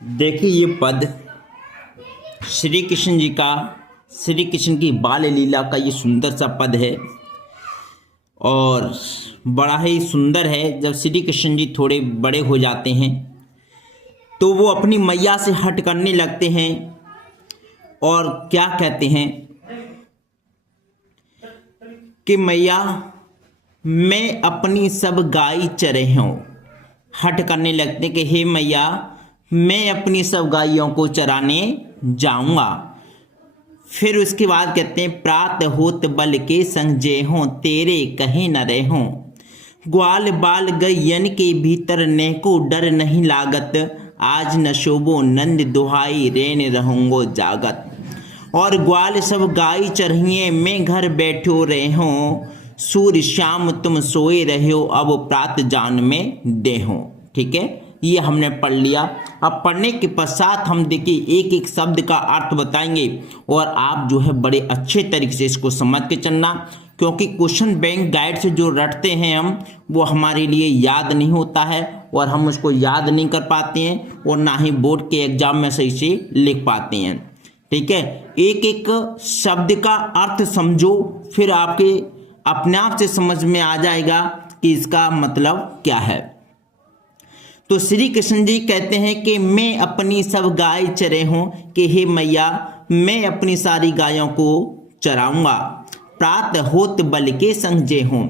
देखिए ये पद श्री कृष्ण जी का, श्री कृष्ण की बाल लीला का ये सुंदर सा पद है और बड़ा ही सुंदर है। जब श्री कृष्ण जी थोड़े बड़े हो जाते हैं तो वो अपनी मैया से हट करने लगते हैं और क्या कहते हैं कि मैया मैं अपनी सब गाय चरे हूँ। हट करने लगते हैं कि हे मैया मैं अपनी सब गायों को चराने जाऊंगा। फिर उसके बाद कहते हैं प्रात होत बल के संग जे हों तेरे कहीं न रहों। ग्वाल बाल गैयन के भीतर ने को डर नहीं लागत। आज न शोभो नंद दुहाई रेन रहूंगो जागत। और ग्वाल सब गाय चरहिए मैं घर बैठो रहो। सूर्य शाम तुम सोए रहो अब प्रात जान में देहो। ठीक है, ये हमने पढ़ लिया। अब पढ़ने के पश्चात हम देखिए एक एक शब्द का अर्थ बताएंगे और आप जो है बड़े अच्छे तरीके से इसको समझ के चलना, क्योंकि क्वेश्चन बैंक गाइड से जो रटते हैं हम वो हमारे लिए याद नहीं होता है और हम उसको याद नहीं कर पाते हैं और ना ही बोर्ड के एग्जाम में सही से लिख पाते हैं। ठीक है, एक एक शब्द का अर्थ समझो, फिर आपके अपने आप से समझ में आ जाएगा कि इसका मतलब क्या है। तो श्री कृष्ण जी कहते हैं कि मैं अपनी सब गाय चरे हूं कि हे मैया मैं अपनी सारी गायों को चराऊंगा। प्रात होत बल के संग जे हूं।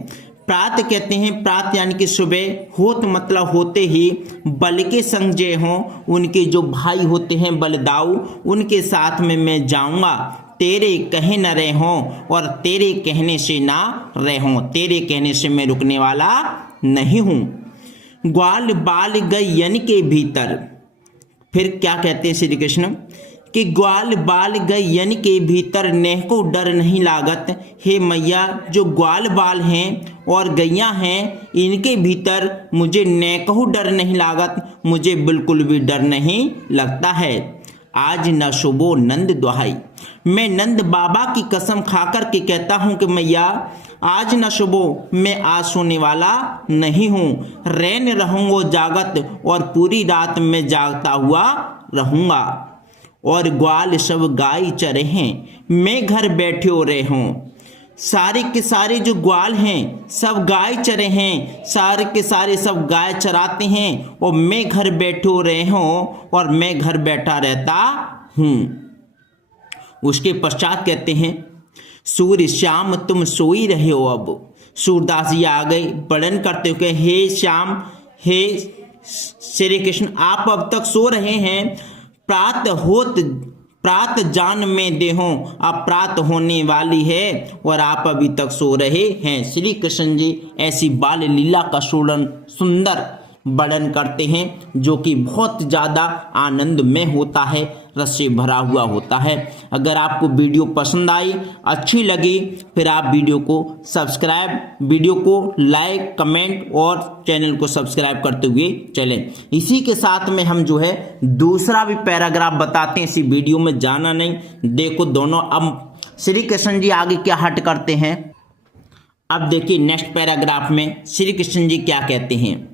प्रात कहते हैं, प्रात यानी कि सुबह, होत मतलब होते ही, बल के संग जे हों उनके जो भाई होते हैं बलदाऊ उनके साथ में मैं जाऊंगा। तेरे कहे न रहों और तेरे कहने से ना रहों। तेरे कहने से मैं रुकने वाला नहीं हूं। ग्वाल बाल गैयन के भीतर, फिर क्या कहते हैं श्री कृष्ण कि ग्वाल बाल गैयन के भीतर नेह को डर नहीं लागत। हे मैया जो ग्वाल बाल हैं और गैया हैं इनके भीतर मुझे नेह को डर नहीं लागत, मुझे बिल्कुल भी डर नहीं लगता है। आज न शुभो नंद दुहाई, मैं नंद बाबा की कसम खाकर के कहता हूं कि मैया आज न शुभो मैं आज सोने वाला नहीं हूँ। रैन रहूंगो जागत और पूरी रात में जागता हुआ रहूंगा। और ग्वाल सब गाय चरे हैं मैं घर बैठे हो रहे हूँ। सारे के सारे जो ग्वाल हैं सब गाय चरे हैं, सारे के सारे सब गाय चराते हैं और मैं घर बैठे हो रहे हूँ और मैं घर बैठा रहता हूँ। उसके पश्चात कहते हैं सूर्य श्याम तुम सोई रहे हो। अब सूरदास जी आ गए, वर्णन करते हुए हे श्याम, हे श्री कृष्ण आप अब तक सो रहे हैं। प्रात जान में देहो, अब प्रात होने वाली है और आप अभी तक सो रहे हैं। श्री कृष्ण जी ऐसी बाल लीला का सुंदर वर्णन करते हैं जो कि बहुत ज़्यादा आनंद में होता है, रस से भरा हुआ होता है। अगर आपको वीडियो पसंद आई, अच्छी लगी, फिर आप वीडियो को लाइक, कमेंट और चैनल को सब्सक्राइब करते हुए चलें। इसी के साथ में हम जो है दूसरा भी पैराग्राफ बताते हैं, इसी वीडियो में जाना नहीं। देखो दोनों, अब श्री कृष्ण जी आगे क्या हट करते हैं। अब देखिए नेक्स्ट पैराग्राफ में श्री कृष्ण जी क्या कहते हैं।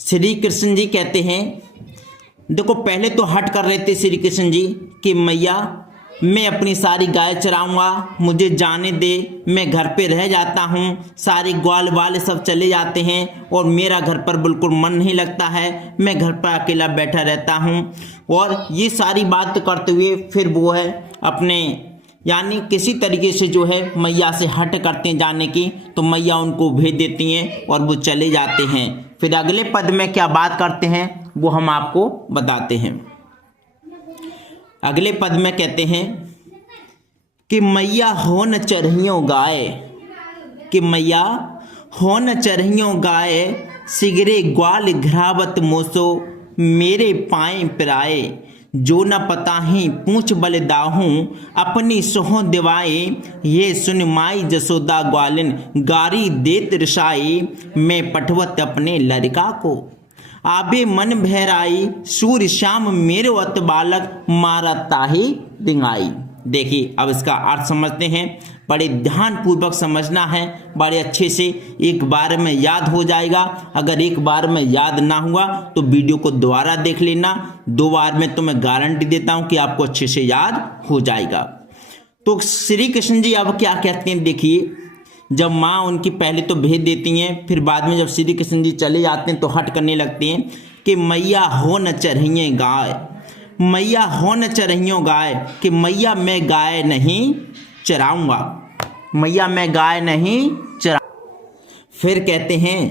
श्री कृष्ण जी कहते हैं, देखो पहले तो हट कर रहे थे श्री कृष्ण जी कि मैया मैं अपनी सारी गाय चराऊंगा, मुझे जाने दे, मैं घर पे रह जाता हूँ। सारे ग्वाल वाले सब चले जाते हैं और मेरा घर पर बिल्कुल मन नहीं लगता है, मैं घर पर अकेला बैठा रहता हूँ। और ये सारी बात करते हुए फिर वो है अपने यानी किसी तरीके से जो है मैया से हट करते हैं जाने की, तो मैया उनको भेज देती हैं और वो चले जाते हैं। फिर अगले पद में क्या बात करते हैं वो हम आपको बताते हैं। अगले पद में कहते हैं कि मैया हो न चरहियों गाय, कि मैया हो न चरहियों गाय, सिगरे ग्वाल घरावत मोसो मेरे पाए पिराए। जो न पता ही पूछ बल दाहूं अपनी सोह दिवाए। ये सुन माई जसोदा ग्वालिन गारी देत रिसाई। मैं पठवत अपने लड़का को आबे मन बहराई। सूर्य श्याम मेरे वत बालक मारा ताही दिंगाई। देखिए अब इसका अर्थ समझते हैं। बड़े ध्यानपूर्वक समझना है, बड़े अच्छे से, एक बार में याद हो जाएगा। अगर एक बार में याद ना हुआ तो वीडियो को दोबारा देख लेना, 2 बार में तो मैं गारंटी देता हूं कि आपको अच्छे से याद हो जाएगा। तो श्री कृष्ण जी अब क्या कहते हैं, देखिए, जब माँ उनकी पहले तो भेज देती हैं, फिर बाद में जब श्री कृष्ण जी चले जाते हैं तो हट करने लगते हैं कि मैया हो न चरहिए गाय, मैया हो न चरहियो गाय, कि मैया मैं गाय नहीं चराऊंगा, मैया मैं गाय नहीं चरा। फिर कहते हैं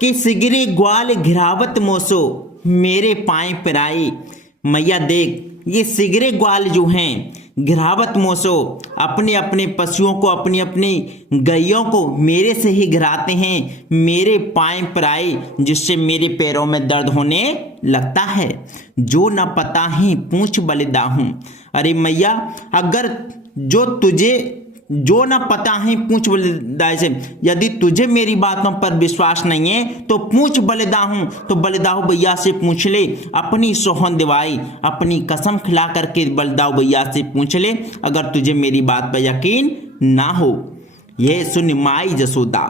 कि सिगरी ग्वाल घिरावत मोसो मेरे पाए पिराई, मैया देख ये सिगरे ग्वाल जो हैं घिरावत मोसो अपने अपने पशुओं को, अपनी अपनी गैयों को मेरे से ही घिराते हैं, मेरे पाए पराई, जिससे मेरे पैरों में दर्द होने लगता है। जो न पता ही पूछ बलिदाहूं, अरे मैया अगर जो न पता है पूछ बलिदाय से, यदि तुझे मेरी बातों पर विश्वास नहीं है तो पूछ बलिदाहूं, तो बलिदाऊ भैया से पूछ ले, अपनी सोहन दिवाई, अपनी कसम खिला करके बलिदाऊ भैया से पूछ ले, अगर तुझे मेरी बात पर यकीन ना हो। यह सुन माई जसोदा,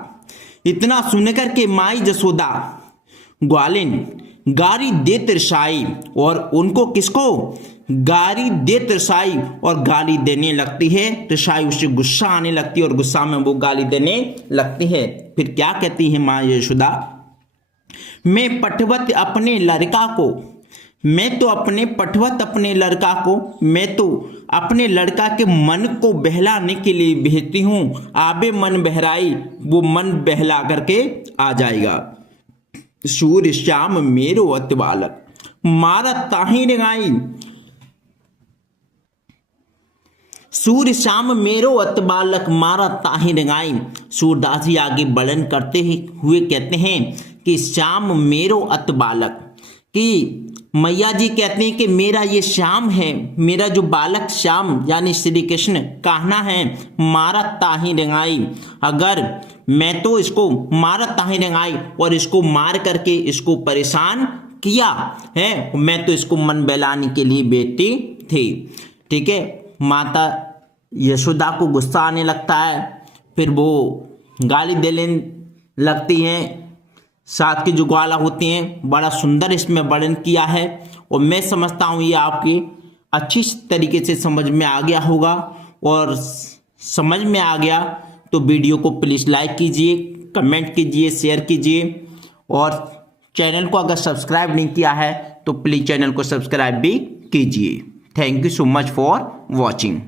इतना सुन करके माई जसोदा ग्वालिन गारी दे तिरसाई, और उनको किसको गारी दे तिरसाई और गाली देने लगती है। तिरसाई उससे गुस्सा आने लगती है और गुस्सा में वो गाली देने लगती है। फिर क्या कहती है माँ यशोदा, मैं पटवत अपने लड़का को, मैं तो अपने पटवत अपने लड़का को, मैं तो अपने लड़का के मन को बहलाने के लिए भेजती हूँ, आबे मन बहराई, वो मन बहला करके आ जाएगा। सूर्य श्याम मेरो अत बालक मारा ताही रंगाई, सूर्य श्याम मेरो अत बालक मारा ताही रंगाई। सूरदास जी आगे वर्णन करते हुए कहते हैं कि श्याम मेरो अत बालक, कि मैया जी कहते हैं कि मेरा ये श्याम है, मेरा जो बालक श्याम यानी श्री कृष्ण कहना है, मारा ताही रंगाई, अगर मैं तो इसको मारा ताही रंगाई और इसको मार करके इसको परेशान किया है, मैं तो इसको मन बहलाने के लिए बेटी थी। ठीक है, माता यशोदा को गुस्सा आने लगता है, फिर वो गाली देने लगती हैं। साथ की जो ग्वाला होती हैं, बड़ा सुंदर इसमें वर्णन किया है, और मैं समझता हूँ ये आपकी अच्छी तरीके से समझ में आ गया होगा। और समझ में आ गया तो वीडियो को प्लीज़ लाइक कीजिए, कमेंट कीजिए, शेयर कीजिए, और चैनल को अगर सब्सक्राइब नहीं किया है तो प्लीज़ चैनल को सब्सक्राइब भी कीजिए। Thank you so much for watching.